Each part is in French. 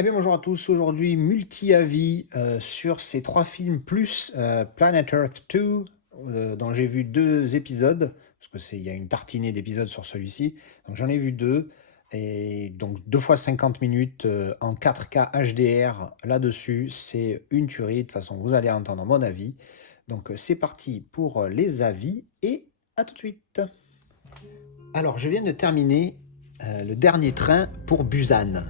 Eh bien bonjour à tous, aujourd'hui multi-avis sur ces trois films plus Planet Earth 2 dont j'ai vu deux épisodes, parce que il y a une tartinée d'épisodes sur celui-ci, donc j'en ai vu deux, et donc 2 fois 50 minutes en 4K HDR là-dessus, c'est une tuerie, de toute façon vous allez entendre mon avis. Donc c'est parti pour les avis et à tout de suite. Alors je viens de terminer le dernier train pour Busan.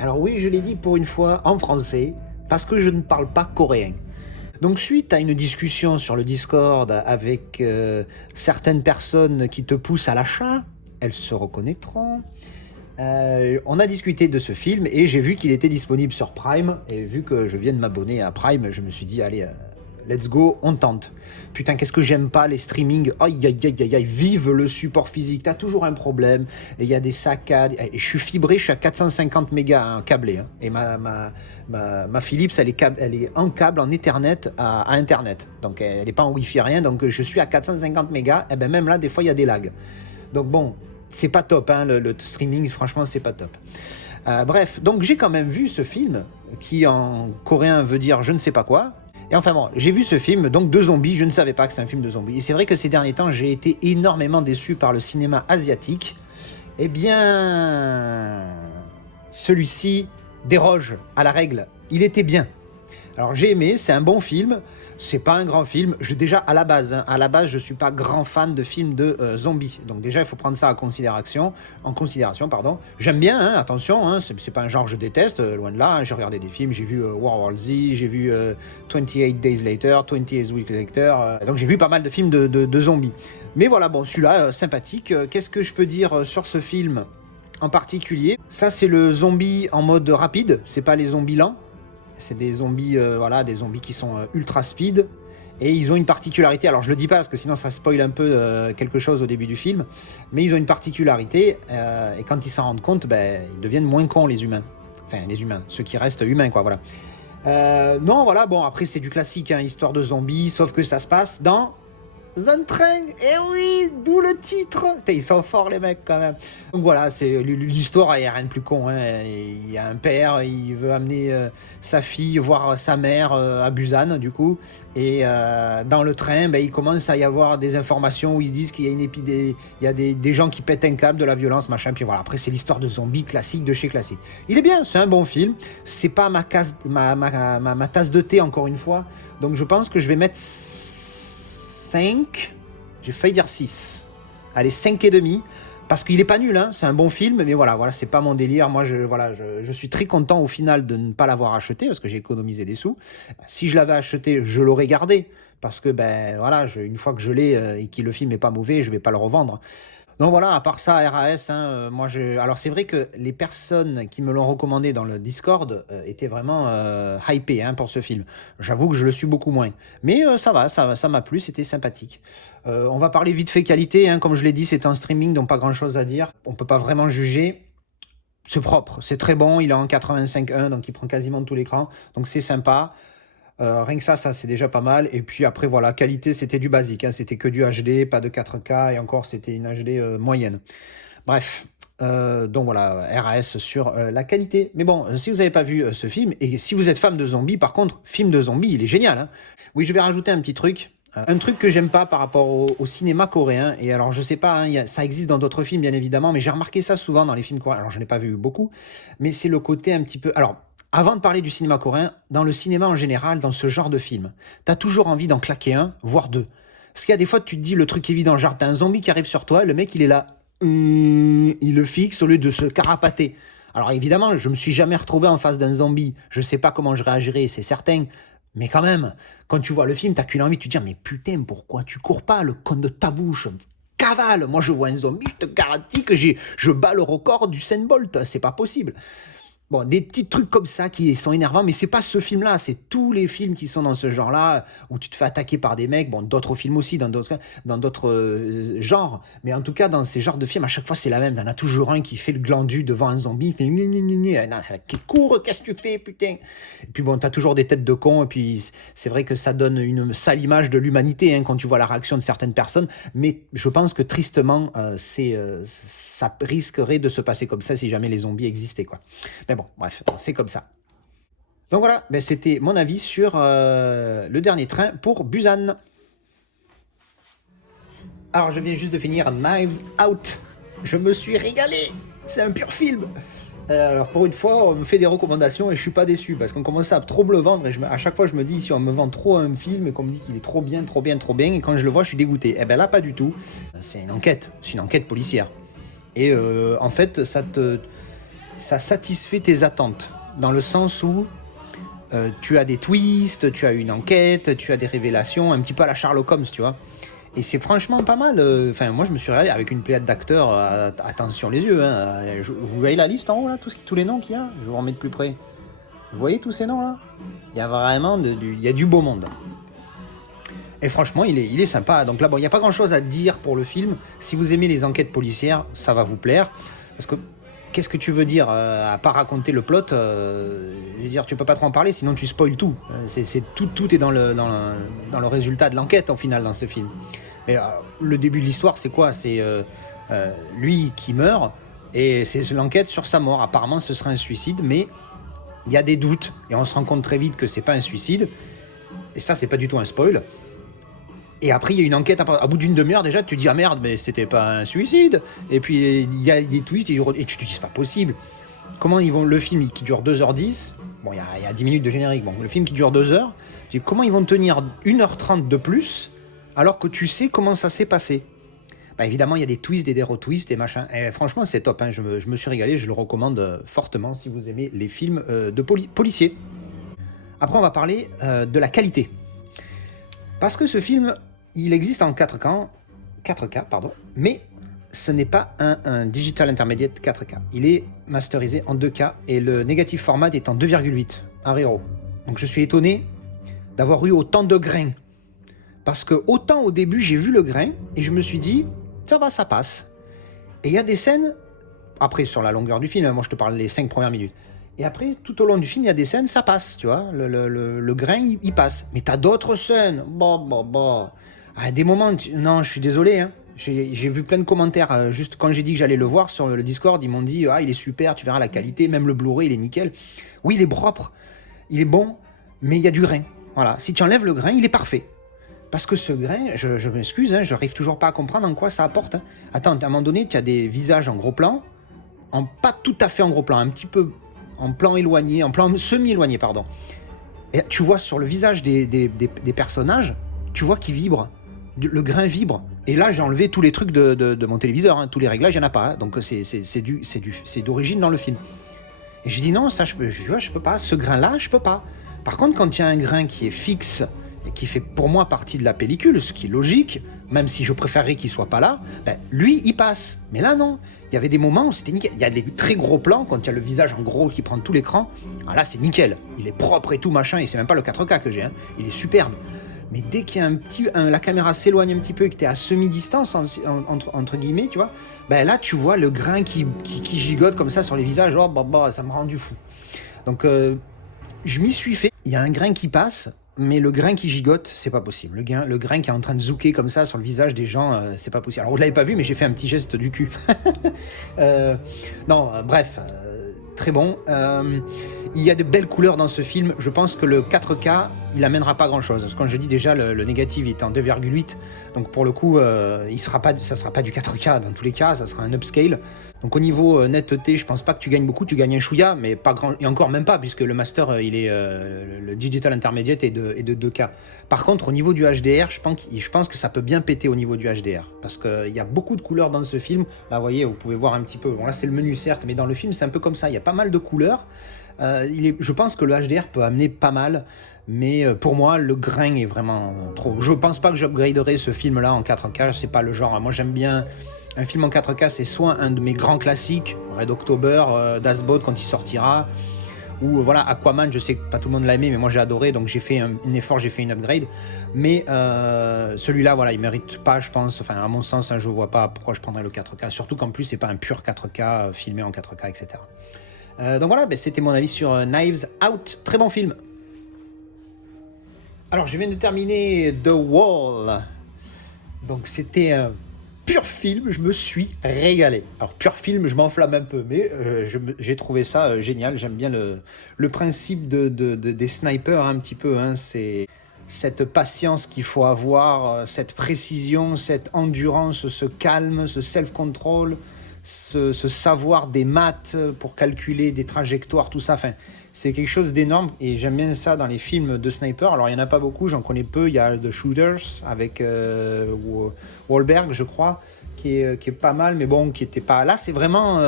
Alors oui, je l'ai dit pour une fois en français, parce que je ne parle pas coréen. Donc suite à une discussion sur le Discord avec certaines personnes qui te poussent à l'achat, elles se reconnaîtront, on a discuté de ce film et j'ai vu qu'il était disponible sur Prime. Et vu que je viens de m'abonner à Prime, je me suis dit, allez, let's go, on tente. Putain, qu'est-ce que j'aime pas les streamings. Aïe, aïe, aïe, aïe, aïe, vive le support physique. T'as toujours un problème. Et il y a des saccades. Et je suis fibré, je suis à 450 mégas hein, câblé. Hein. Et ma Philips, elle est en câble, en Ethernet à Internet. Donc elle n'est pas en Wi-Fi, rien. Donc je suis à 450 mégas. Et ben même là, des fois, il y a des lags. Donc bon, c'est pas top, hein, le streaming, franchement, c'est pas top. Bref, donc j'ai quand même vu ce film, qui en coréen veut dire je ne sais pas quoi. Et enfin bon, j'ai vu ce film, donc de zombies, je ne savais pas que c'est un film de zombies. Et c'est vrai que ces derniers temps, j'ai été énormément déçu par le cinéma asiatique. Eh bien, celui-ci déroge à la règle. Il était bien. Alors j'ai aimé, c'est un bon film, c'est pas un grand film. Déjà à la base, je suis pas grand fan de films de zombies. Donc déjà, il faut prendre ça en considération, pardon. J'aime bien, hein, attention, hein, c'est pas un genre que je déteste, loin de là. Hein, j'ai regardé des films, j'ai vu World War Z, j'ai vu 28 Days Later, 28 Weeks Later. Donc j'ai vu pas mal de films de zombies. Mais voilà, bon, celui-là, sympathique. Qu'est-ce que je peux dire sur ce film en particulier? Ça, c'est le zombie en mode rapide, c'est pas les zombies lents. C'est des zombies, voilà, des zombies qui sont ultra speed. Et ils ont une particularité, alors je le dis pas parce que sinon ça spoil un peu quelque chose au début du film, mais ils ont une particularité, et quand ils s'en rendent compte, ben, ils deviennent moins cons les humains. Enfin les humains, ceux qui restent humains quoi, voilà. Non voilà, bon après c'est du classique, hein, histoire de zombies, sauf que ça se passe dans un train, et oui, d'où le titre. Putain, ils sont forts les mecs quand même. Donc voilà, c'est l'histoire, il n'y a rien de plus con. Hein. Il y a un père, il veut amener sa fille voir sa mère à Busan du coup. Et dans le train, ben, il commence à y avoir des informations où ils disent qu'il y a une épidémie, il y a des gens qui pètent un câble, de la violence, machin. Puis voilà, après c'est l'histoire de zombies classique de chez classique. Il est bien, c'est un bon film. C'est pas ma tasse de thé encore une fois. Donc je pense que je vais mettre 5, j'ai failli dire 6. Allez, 5 et demi, parce qu'il est pas nul, hein, c'est un bon film, mais voilà, c'est pas mon délire. Moi, je suis très content au final de ne pas l'avoir acheté, parce que j'ai économisé des sous. Si je l'avais acheté, je l'aurais gardé, parce que, ben voilà, une fois que je l'ai et que le film est pas mauvais, je vais pas le revendre. Donc voilà, à part ça, RAS, hein, alors c'est vrai que les personnes qui me l'ont recommandé dans le Discord étaient vraiment hypées hein, pour ce film. J'avoue que je le suis beaucoup moins. Mais ça m'a plu, c'était sympathique. On va parler vite fait qualité, hein, comme je l'ai dit, c'est un streaming, donc pas grand chose à dire. On peut pas vraiment juger. C'est propre, c'est très bon, il est en 85.1, donc il prend quasiment tout l'écran, donc c'est sympa. Rien que ça c'est déjà pas mal. Et puis après, voilà, qualité, c'était du basique. Hein, c'était que du HD, pas de 4K. Et encore, c'était une HD moyenne. Bref. Donc voilà, RAS sur la qualité. Mais bon, si vous n'avez pas vu ce film, et si vous êtes fan de zombies, par contre, film de zombies, il est génial. Hein. Oui, je vais rajouter un petit truc. Un truc que j'aime pas par rapport au cinéma coréen, et alors je sais pas, hein, ça existe dans d'autres films bien évidemment, mais j'ai remarqué ça souvent dans les films coréens. Alors je n'ai pas vu beaucoup, mais c'est le côté un petit peu. Alors avant de parler du cinéma coréen, dans le cinéma en général, dans ce genre de film, t'as toujours envie d'en claquer un, voire deux. Parce qu'il y a des fois, tu te dis le truc évident, genre t'as un zombie qui arrive sur toi, le mec il est là, il le fixe au lieu de se carapater. Alors évidemment, je me suis jamais retrouvé en face d'un zombie, je sais pas comment je réagirais, c'est certain, mais quand même, quand tu vois le film, t'as qu'une envie de te dire, mais putain, pourquoi tu cours pas, le con de ta bouche, cavale, moi je vois un zombie, je te garantis que je bats le record du Usain Bolt, c'est pas possible. Bon, des petits trucs comme ça qui sont énervants, mais c'est pas ce film-là, c'est tous les films qui sont dans ce genre-là, où tu te fais attaquer par des mecs, bon, d'autres films aussi, dans d'autres genres, mais en tout cas, dans ces genres de films, à chaque fois, c'est la même. Il y en a toujours un qui fait le glandu devant un zombie, il fait gni, qui court, qu'est-ce que tu fais, putain. Et puis bon, t'as toujours des têtes de cons, et puis c'est vrai que ça donne une sale image de l'humanité, hein, quand tu vois la réaction de certaines personnes, mais je pense que tristement, ça risquerait de se passer comme ça si jamais les zombies existaient, quoi. Mais Mais bon, bref, c'est comme ça. Donc voilà, ben, c'était mon avis sur le dernier train pour Busan. Alors je viens juste de finir Knives Out. Je me suis régalé. C'est un pur film. Alors pour une fois, on me fait des recommandations et je suis pas déçu parce qu'on commence à trop me le vendre et à chaque fois je me dis si on me vend trop un film et qu'on me dit qu'il est trop bien, trop bien, trop bien et quand je le vois je suis dégoûté. Eh ben là pas du tout. C'est une enquête policière. Et en fait ça satisfait tes attentes dans le sens où tu as des twists, tu as une enquête, tu as des révélations, un petit peu à la Sherlock Holmes, tu vois. Et c'est franchement pas mal. Enfin, moi, je me suis regardé avec une pléiade d'acteurs. Attention les yeux. Hein. Vous voyez la liste en haut, là, tous les noms qu'il y a. Je vais vous remettre plus près. Vous voyez tous ces noms-là. Il y a vraiment il y a du beau monde. Et franchement, il est sympa. Donc là, bon, il n'y a pas grand-chose à dire pour le film. Si vous aimez les enquêtes policières, ça va vous plaire. Parce que qu'est-ce que tu veux dire à part raconter le plot je veux dire, tu peux pas trop en parler, sinon tu spoil tout. Tout est dans le résultat de l'enquête, en final, dans ce film. Mais le début de l'histoire, c'est quoi? C'est lui qui meurt, et c'est l'enquête sur sa mort. Apparemment, ce serait un suicide, mais il y a des doutes. Et on se rend compte très vite que c'est pas un suicide. Et ça, c'est pas du tout un spoil. Et après, il y a une enquête, à bout d'une demi-heure, déjà, tu te dis, ah merde, mais c'était pas un suicide. Et puis, il y a des twists, et tu te dis, c'est pas possible. Comment ils vont, le film qui dure 2h10, bon, il y a 10 minutes de générique, bon, le film qui dure 2 heures, comment ils vont tenir 1h30 de plus, alors que tu sais comment ça s'est passé? Bah évidemment, il y a des twists, des retwists et machin. Et franchement, c'est top, hein. Je me suis régalé, je le recommande fortement si vous aimez les films de policiers. Après, on va parler de la qualité. Parce que ce film, il existe en 4K, pardon, mais ce n'est pas un digital intermediate 4K. Il est masterisé en 2K et le negative format est en 2,8 à RAW. Donc je suis étonné d'avoir eu autant de grains. Parce que autant au début j'ai vu le grain et je me suis dit ça va, ça passe. Et il y a des scènes, après sur la longueur du film, moi je te parle les 5 premières minutes. Et après, tout au long du film, il y a des scènes, ça passe, tu vois. Le grain, il passe. Mais t'as d'autres scènes. À des moments, non, je suis désolé, hein. J'ai vu plein de commentaires, juste quand j'ai dit que j'allais le voir sur le Discord, ils m'ont dit « Ah, il est super, tu verras la qualité, même le Blu-ray, il est nickel. » Oui, il est propre, il est bon, mais il y a du grain. Voilà, si tu enlèves le grain, il est parfait. Parce que ce grain, je m'excuse, hein, je n'arrive toujours pas à comprendre en quoi ça apporte. Hein. Attends, à un moment donné, tu as des visages en gros plan, pas tout à fait en gros plan, un petit peu en plan éloigné, en plan semi-éloigné, pardon. Et tu vois sur le visage des personnages, tu vois qu'ils vibrent. Le grain vibre. Et là, j'ai enlevé tous les trucs de mon téléviseur, hein. Tous les réglages, il n'y en a pas. Hein. Donc c'est d'origine dans le film. Et j'ai dit non, ça je peux pas. Ce grain-là, je peux pas. Par contre, quand il y a un grain qui est fixe et qui fait pour moi partie de la pellicule, ce qui est logique, même si je préférerais qu'il soit pas là, ben, lui, il passe. Mais là, non. Il y avait des moments où c'était nickel. Il y a des très gros plans, quand il y a le visage en gros qui prend tout l'écran. Ah là, c'est nickel. Il est propre et tout, machin. Et c'est même pas le 4K que j'ai. Hein. Il est superbe. Mais dès qu'il y a la caméra s'éloigne un petit peu et que tu es à semi-distance, entre guillemets, tu vois, ben là, tu vois le grain qui gigote comme ça sur les visages. Oh, ça me rend du fou. Donc, je m'y suis fait. Il y a un grain qui passe, mais le grain qui gigote, c'est pas possible. Le grain qui est en train de zouker comme ça sur le visage des gens, c'est pas possible. Alors, vous l'avez pas vu, mais j'ai fait un petit geste du cul. Bref, très bon. Il y a de belles couleurs dans ce film. Je pense que le 4K, il amènera pas grand-chose. Parce que quand je dis déjà, le négatif est en 2,8. Donc pour le coup, ça sera pas du 4K dans tous les cas. Ça sera un upscale. Donc au niveau netteté, je pense pas que tu gagnes beaucoup. Tu gagnes un chouïa, mais pas grand. Et encore même pas, puisque le master, le digital intermediate est de 2K. Par contre, au niveau du HDR, je pense que ça peut bien péter au niveau du HDR. Parce qu'il y a beaucoup de couleurs dans ce film. Là, vous voyez, vous pouvez voir un petit peu. Bon, là, c'est le menu, certes, mais dans le film, c'est un peu comme ça. Il y a pas mal de couleurs. Je pense que le HDR peut amener pas mal, mais pour moi, le grain est vraiment trop. Je pense pas que j'upgraderai ce film-là en 4K, c'est pas le genre. Moi, j'aime bien un film en 4K, c'est soit un de mes grands classiques, Red October, Das Boot quand il sortira, ou voilà, Aquaman, je sais que pas tout le monde l'a aimé, mais moi j'ai adoré, donc j'ai fait un effort, j'ai fait une upgrade. Mais celui-là, voilà, il mérite pas, je pense, enfin, à mon sens, hein, je vois pas pourquoi je prendrais le 4K, surtout qu'en plus, c'est pas un pur 4K filmé en 4K, etc. Donc voilà, c'était mon avis sur Knives Out. Très bon film. Alors, je viens de terminer The Wall. Donc, c'était Pur film, je me suis régalé. Alors, pur film, je m'enflamme un peu, mais j'ai trouvé ça génial. J'aime bien le principe des snipers un petit peu. Hein. C'est cette patience qu'il faut avoir, cette précision, cette endurance, ce calme, ce self-control, ce savoir des maths pour calculer des trajectoires, tout ça. Enfin, c'est quelque chose d'énorme et j'aime bien ça dans les films de sniper. Alors, il n'y en a pas beaucoup, j'en connais peu. Il y a The Shooters avec Wahlberg, je crois, qui est pas mal, mais bon, qui était pas. Là, c'est vraiment.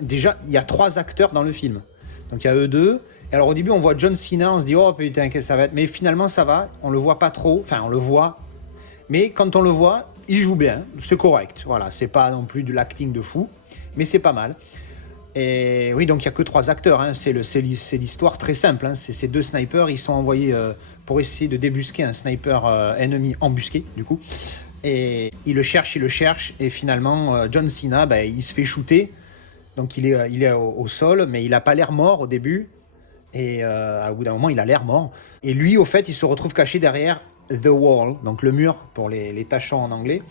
Déjà, il y a 3 acteurs dans le film. Donc, il y a eux deux. Et alors, au début, on voit John Cena, on se dit, oh putain, qu'est-ce que ça va être. Mais finalement, ça va. On le voit pas trop. Enfin, on le voit. Mais quand on le voit, il joue bien. C'est correct. Voilà, c'est pas non plus de l'acting de fou. Mais c'est pas mal. Et oui, donc il n'y a que 3 acteurs. Hein. C'est l'histoire très simple. Hein. C'est ces 2 snipers. Ils sont envoyés pour essayer de débusquer un sniper ennemi embusqué, du coup. Et ils le cherchent. Et finalement, John Cena, il se fait shooter. Donc il est au sol, mais il n'a pas l'air mort au début. Et au bout d'un moment, il a l'air mort. Et lui, au fait, il se retrouve caché derrière The Wall, donc le mur pour les tachons en anglais.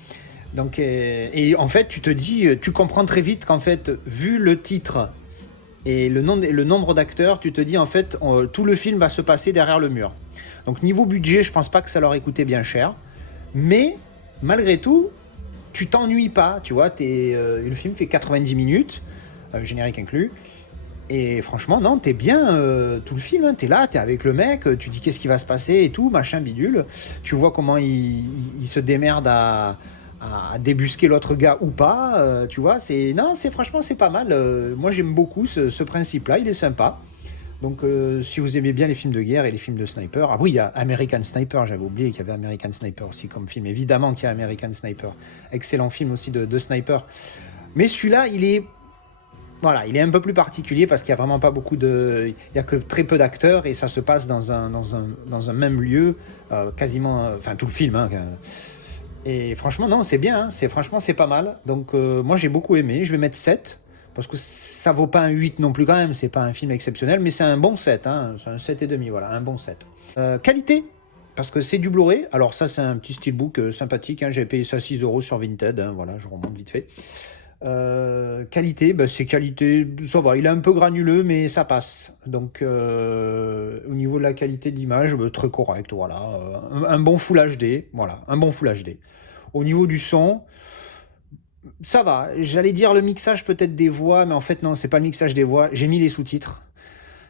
Donc, et en fait, tu comprends très vite qu'en fait, vu le titre et le nombre d'acteurs, tu te dis en fait, tout le film va se passer derrière le mur. Donc niveau budget, je pense pas que ça leur ait coûté bien cher, mais malgré tout, tu t'ennuies pas, tu vois. Le film fait 90 minutes, générique inclus. Et franchement, non, t'es bien tout le film, hein, t'es là, t'es avec le mec, tu dis qu'est-ce qui va se passer et tout, machin bidule. Tu vois comment il se démerde à débusquer l'autre gars ou pas, tu vois. Franchement, c'est pas mal. Moi, j'aime beaucoup ce principe-là, il est sympa. Donc, si vous aimez bien les films de guerre et les films de sniper, ah oui, il y a American Sniper, j'avais oublié qu'il y avait American Sniper aussi comme film. Évidemment qu'il y a American Sniper. Excellent film aussi de sniper. Mais celui-là, il est un peu plus particulier parce qu'il n'y a vraiment pas beaucoup il y a que très peu d'acteurs et ça se passe dans un même lieu, quasiment, enfin tout le film. Hein, et franchement, non, c'est bien, hein, franchement, c'est pas mal. Donc, moi, j'ai beaucoup aimé. Je vais mettre 7 parce que ça vaut pas un 8 non plus quand même. C'est pas un film exceptionnel, mais c'est un bon 7. Hein, c'est un 7,5, voilà, un bon 7. Qualité, parce que c'est du Blu-ray. Alors, ça, c'est un petit steelbook sympathique. Hein, j'ai payé ça 6 € sur Vinted. Hein, voilà, je remonte vite fait. Qualité, c'est qualité, ça va, il est un peu granuleux mais ça passe. Donc au niveau de la qualité de l'image, très correct, voilà. Un bon Full HD, voilà, un bon Full HD. Au niveau du son, ça va. J'allais dire le mixage peut-être des voix, mais en fait non, c'est pas le mixage des voix. J'ai mis les sous-titres.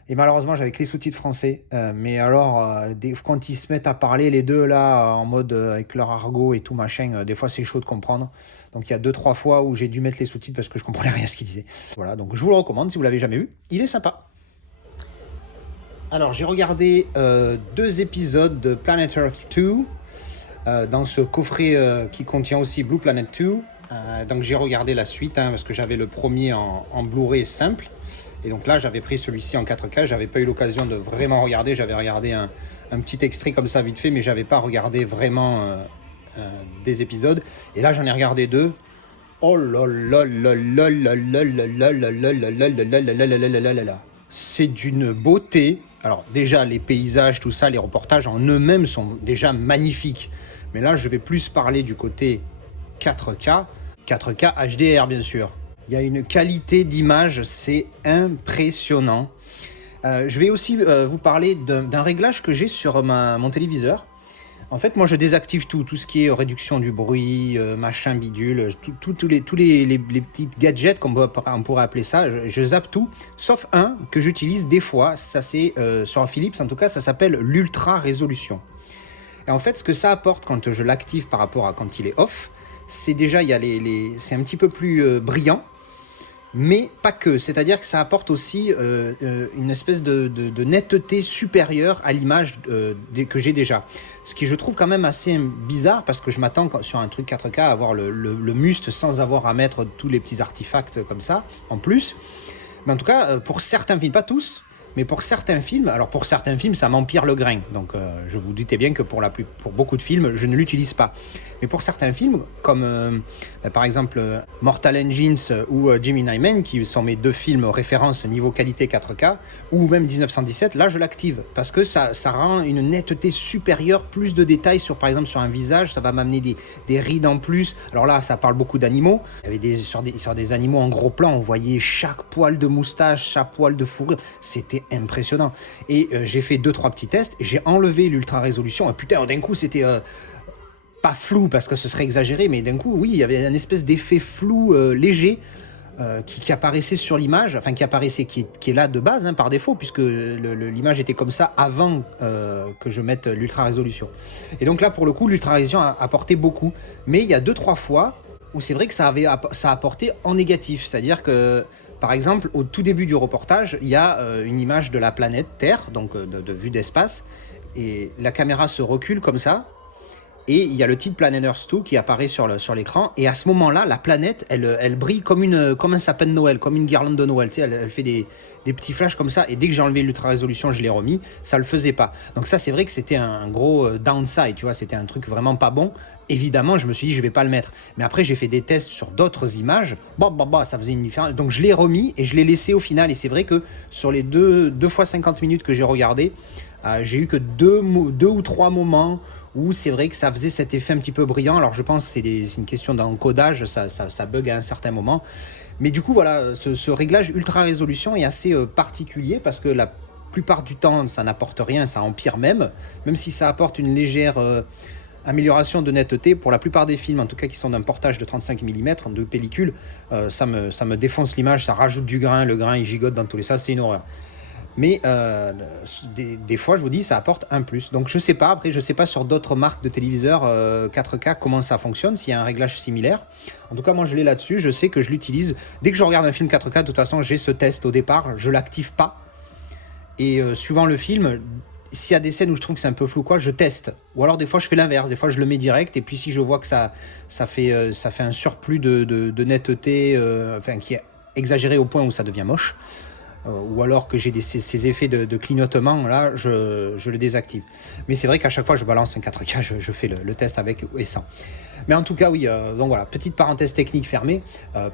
Et malheureusement, j'avais que les sous-titres français. Mais alors, quand ils se mettent à parler, les deux, là, en mode avec leur argot et tout, machin, des fois, c'est chaud de comprendre. Donc, il y a 2-3 fois où j'ai dû mettre les sous-titres parce que je comprenais rien à ce qu'ils disaient. Voilà, donc je vous le recommande si vous l'avez jamais vu. Il est sympa. Alors, j'ai regardé 2 épisodes de Planet Earth 2 dans ce coffret qui contient aussi Blue Planet 2. Donc, j'ai regardé la suite parce que j'avais le premier en Blu-ray simple. Et donc là, j'avais pris celui-ci en 4K. J'avais pas eu l'occasion de vraiment regarder. J'avais regardé un petit extrait comme ça vite fait, mais j'avais pas regardé vraiment des épisodes. Et là, j'en ai regardé 2. Oh là là là là là là là là là là là là là là là là là. C'est d'une beauté. Alors déjà, les paysages, tout ça, les reportages en eux-mêmes sont déjà magnifiques. Mais là, je vais plus parler du côté 4K. 4K HDR, bien sûr. Il y a une qualité d'image, c'est impressionnant. Je vais aussi vous parler d'un réglage que j'ai sur mon téléviseur. En fait, moi, je désactive tout ce qui est réduction du bruit, machin bidule, tous les petits gadgets, on pourrait appeler ça. Je zappe tout, sauf un que j'utilise des fois. Ça, c'est sur un Philips, en tout cas, ça s'appelle l'ultra résolution. Et en fait, ce que ça apporte quand je l'active par rapport à quand il est off, c'est déjà, c'est un petit peu plus brillant. Mais pas que, c'est-à-dire que ça apporte aussi une espèce de netteté supérieure à l'image que j'ai déjà. Ce qui je trouve quand même assez bizarre parce que je m'attends sur un truc 4K à avoir le must sans avoir à mettre tous les petits artefacts comme ça en plus. Mais en tout cas, pour certains films, pas tous, mais pour certains films, alors pour certains films ça m'empire le grain. Donc je vous doutais bien que pour beaucoup de films, je ne l'utilise pas. Mais pour certains films, comme par exemple Mortal Engines ou Gemini Man, qui sont mes 2 films référence niveau qualité 4K, ou même 1917, là je l'active parce que ça rend une netteté supérieure, plus de détails sur, par exemple, sur un visage, ça va m'amener des rides en plus. Alors là, ça parle beaucoup d'animaux. Il y avait sur des animaux en gros plan, on voyait chaque poil de moustache, chaque poil de fourrure, c'était impressionnant. Et j'ai fait 2-3 petits tests, j'ai enlevé l'ultra résolution, et putain, d'un coup c'était pas flou parce que ce serait exagéré, mais d'un coup, oui, il y avait un espèce d'effet flou léger qui apparaissait sur l'image, enfin qui apparaissait, qui est là de base, hein, par défaut, puisque l'image était comme ça avant que je mette l'ultra résolution. Et donc là, pour le coup, l'ultra résolution a apporté beaucoup, mais il y a 2-3 fois où c'est vrai que ça a apporté en négatif, c'est-à-dire que par exemple, au tout début du reportage, il y a une image de la planète Terre, donc de vue d'espace, et la caméra se recule comme ça, et il y a le titre Planet Earth 2 qui apparaît sur l'écran, et à ce moment-là, la planète, elle brille comme un sapin de Noël, comme une guirlande de Noël, tu sais, elle fait des petits flashs comme ça, et dès que j'ai enlevé l'ultra résolution, je l'ai remis, ça le faisait pas. Donc ça, c'est vrai que c'était un gros downside, tu vois, c'était un truc vraiment pas bon. Évidemment, je me suis dit, je vais pas le mettre. Mais après, j'ai fait des tests sur d'autres images, ça faisait une différence. Donc je l'ai remis et je l'ai laissé au final, et c'est vrai que sur les 2 fois 50 minutes que j'ai regardé, j'ai eu que 2 ou 3 moments où c'est vrai que ça faisait cet effet un petit peu brillant. Alors je pense que c'est une question d'encodage, ça bug à un certain moment. Mais du coup, voilà, ce réglage ultra résolution est assez particulier parce que la plupart du temps, ça n'apporte rien, ça empire même si ça apporte une légère amélioration de netteté. Pour la plupart des films, en tout cas qui sont d'un portage de 35 mm de pellicule, ça me défonce l'image, ça rajoute du grain, le grain il gigote dans tous les sens, c'est une horreur. Mais des fois, je vous dis, ça apporte un plus. Donc je sais pas, après je sais pas sur d'autres marques de téléviseurs 4K comment ça fonctionne, s'il y a un réglage similaire. En tout cas, moi je l'ai là-dessus, je sais que je l'utilise. Dès que je regarde un film 4K, de toute façon, j'ai ce test au départ, je l'active pas. Et suivant le film, s'il y a des scènes où je trouve que c'est un peu flou, quoi, je teste. Ou alors des fois je fais l'inverse, des fois je le mets direct, et puis si je vois que ça fait un surplus de netteté, enfin qui est exagéré au point où ça devient moche, ou alors que j'ai ces effets de clignotement, là je le désactive. Mais c'est vrai qu'à chaque fois je balance un 4K, je fais le test avec et sans. Mais en tout cas oui, donc voilà, petite parenthèse technique fermée.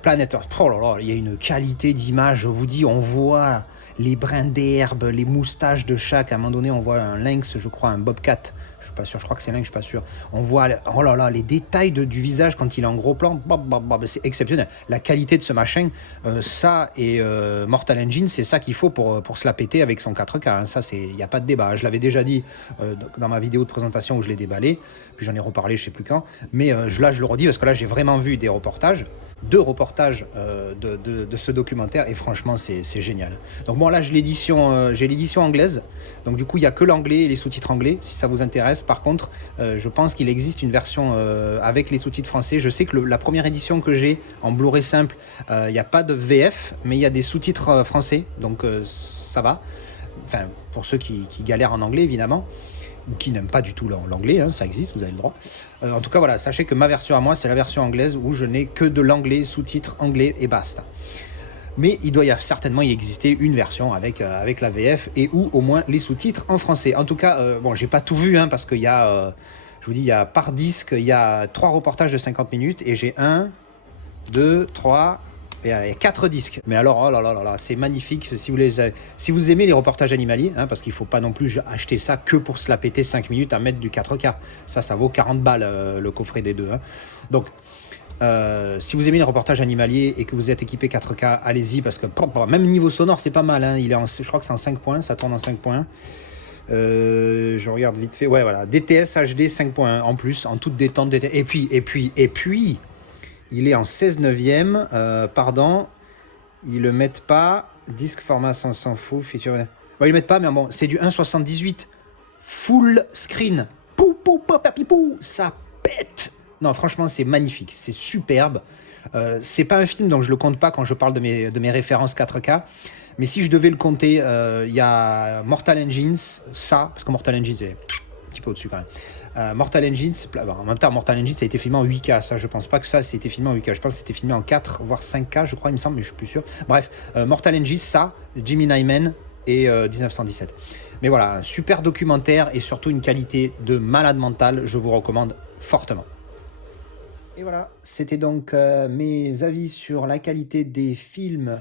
Planet Earth, oh là là, il y a une qualité d'image, je vous dis, on voit les brins d'herbe, les moustaches de chaque. À un moment donné, on voit un lynx, je crois, un bobcat. Je suis pas sûr, je crois que c'est lynx, je suis pas sûr. On voit, oh là là, les détails du visage quand il est en gros plan. C'est exceptionnel. La qualité de ce machin, ça et Mortal Engine, c'est ça qu'il faut pour se la péter avec son 4K. Hein. Ça, il n'y a pas de débat. Je l'avais déjà dit dans ma vidéo de présentation où je l'ai déballé. Puis j'en ai reparlé, je sais plus quand. Mais là, je le redis parce que là, j'ai vraiment vu des reportages. 2 reportages de ce documentaire, et franchement c'est génial. Donc bon, là j'ai l'édition anglaise, donc du coup il n'y a que l'anglais et les sous-titres anglais si ça vous intéresse. Par contre je pense qu'il existe une version avec les sous-titres français. Je sais que la première édition que j'ai en Blu-ray simple, il n'y a pas de VF, mais il y a des sous-titres français, donc ça va, enfin pour ceux qui galèrent en anglais évidemment, ou qui n'aiment pas du tout l'anglais, hein, ça existe, vous avez le droit. En tout cas, voilà, sachez que ma version à moi, c'est la version anglaise où je n'ai que de l'anglais, sous-titres anglais et basta. Mais il doit certainement y exister une version avec la VF et ou au moins les sous-titres en français. En tout cas, bon, j'ai pas tout vu, hein, parce qu'il y a, je vous dis, il y a par disque, il y a 3 reportages de 50 minutes et j'ai 1, 2, 3... Il y a 4 disques. Mais alors, oh là là là là, c'est magnifique. Si vous aimez les reportages animaliers, hein, parce qu'il ne faut pas non plus acheter ça que pour se la péter 5 minutes à mettre du 4K. Ça vaut 40 balles le coffret des 2. Hein. Donc, si vous aimez les reportages animaliers et que vous êtes équipé 4K, allez-y, parce que même niveau sonore, c'est pas mal. Hein. Je crois que c'est en 5 points, ça tourne en 5 points. Je regarde vite fait. Ouais, voilà. DTS HD 5.1 en plus, en toute détente. Et puis... Il est en 16 neuvième, pardon, ils le mettent pas, disque format on s'en fout, feature... Ouais, ils le mettent pas, mais bon, c'est du 1,78, full screen, ça pète. Non, franchement, c'est magnifique, c'est superbe. C'est pas un film, donc je le compte pas quand je parle de mes références 4K, mais si je devais le compter, il y a Mortal Engines, ça, parce que Mortal Engines est un petit peu au-dessus quand même. Mortal Engines, en même temps Mortal Engines ça a été filmé en 8K, ça je pense pas que ça c'était filmé en 8K, je pense que c'était filmé en 4 voire 5K je crois il me semble, mais je suis plus sûr. Bref, Mortal Engines, ça, Gemini Man et 1917. Mais voilà, un super documentaire et surtout une qualité de malade mental, je vous recommande fortement. Et voilà, c'était donc mes avis sur la qualité des films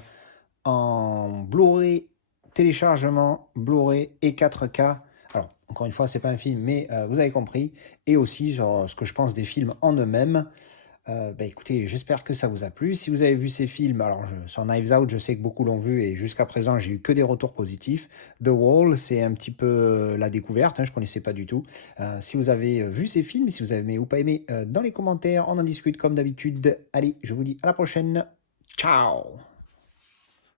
en Blu-ray, téléchargement Blu-ray et 4K. Alors, encore une fois, c'est pas un film, mais vous avez compris. Et aussi sur ce que je pense des films en eux-mêmes. Bah, écoutez, j'espère que ça vous a plu. Si vous avez vu ces films, alors sur Knives Out, je sais que beaucoup l'ont vu et jusqu'à présent, j'ai eu que des retours positifs. The Wall, c'est un petit peu la découverte, hein, je connaissais pas du tout. Si vous avez vu ces films, si vous avez aimé ou pas aimé, dans les commentaires, on en discute comme d'habitude. Allez, je vous dis à la prochaine. Ciao!